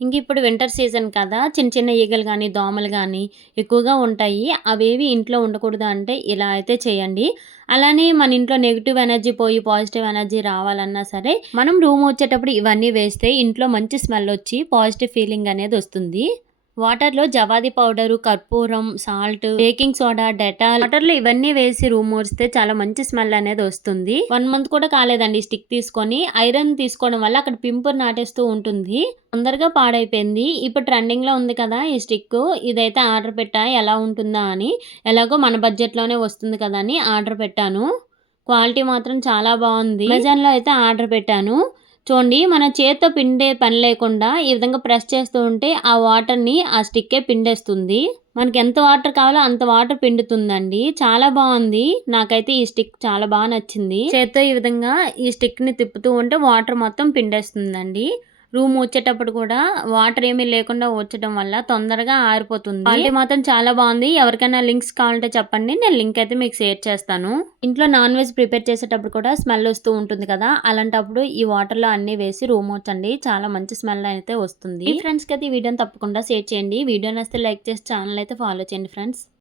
ఇంక ఇప్పుడు winter season కదా చిన్న చిన్న ఈగలు కానీ దోమలు కానీ ఎక్కువగా ఉంటాయి. అవేవి ఇంట్లో ఉండకూడదు అంటే ఇలా అయితే చేయండి. అలానే మన ఇంట్లో నెగిటివ్ ఎనర్జీ పోయి పాజిటివ్ ఎనర్జీ రావాలన్నా సరే మనం రూమ్ వచ్చేటప్పుడు ఇవన్నీ వేస్తే ఇంట్లో మంచి స్మెల్ వచ్చి పాజిటివ్ ఫీలింగ్ అనేది వస్తుంది. వాటర్లో జవాది పౌడరు కర్పూరం సాల్ట్ బేకింగ్ సోడా డెటాల్ వాటర్లో ఇవన్నీ వేసి రూమ్ ఊరిస్తే చాలా మంచి స్మెల్ అనేది వస్తుంది. వన్ మంత్ కూడా కాలేదండి స్టిక్ తీసుకొని. ఐరన్ తీసుకోవడం వల్ల అక్కడ పింపుర్ నాటేస్తూ ఉంటుంది. తొందరగా పాడైపోయింది. ఇప్పుడు ట్రెండింగ్లో ఉంది కదా ఈ స్టిక్ ఇదైతే ఆర్డర్ పెట్టా ఎలా ఉంటుందా అని. ఎలాగో మన బడ్జెట్లోనే వస్తుంది కదా అని ఆర్డర్ పెట్టాను. క్వాలిటీ మాత్రం చాలా బాగుంది. అమెజాన్లో అయితే ఆర్డర్ పెట్టాను. చూడండి మన చేత్తో పిండే పని లేకుండా ఈ విధంగా ప్రెస్ చేస్తూ ఉంటే ఆ వాటర్ని ఆ స్టిక్కే పిండేస్తుంది. మనకి ఎంత వాటర్ కావాలో అంత వాటర్ పిండుతుందండి. చాలా బాగుంది. నాకైతే ఈ స్టిక్ చాలా బాగా నచ్చింది. చేత్తో ఈ విధంగా ఈ స్టిక్ని తిప్పుతూ ఉంటే వాటర్ మొత్తం పిండేస్తుందండి. రూమ్ వచ్చేటప్పుడు కూడా వాటర్ ఏమీ లేకుండా వచ్చడం వల్ల తొందరగా ఆరిపోతుంది. క్వాలిటీ మాత్రం చాలా బాగుంది. ఎవరికైనా లింక్స్ కావాలంటే చెప్పండి. నేను లింక్ అయితే మీకు షేర్ చేస్తాను. ఇంట్లో నాన్ వెజ్ ప్రిపేర్ చేసేటప్పుడు కూడా స్మెల్ వస్తూ ఉంటుంది కదా అలాంటప్పుడు ఈ వాటర్లో అన్ని వేసి రూమ్ వచ్చండి చాలా మంచి స్మెల్ అయితే వస్తుంది. ఫ్రెండ్స్కి అయితే ఈ వీడియోని తప్పకుండా షేర్ చేయండి. వీడియో నస్తే లైక్ చేసి ఛానల్ అయితే ఫాలో చేయండి ఫ్రెండ్స్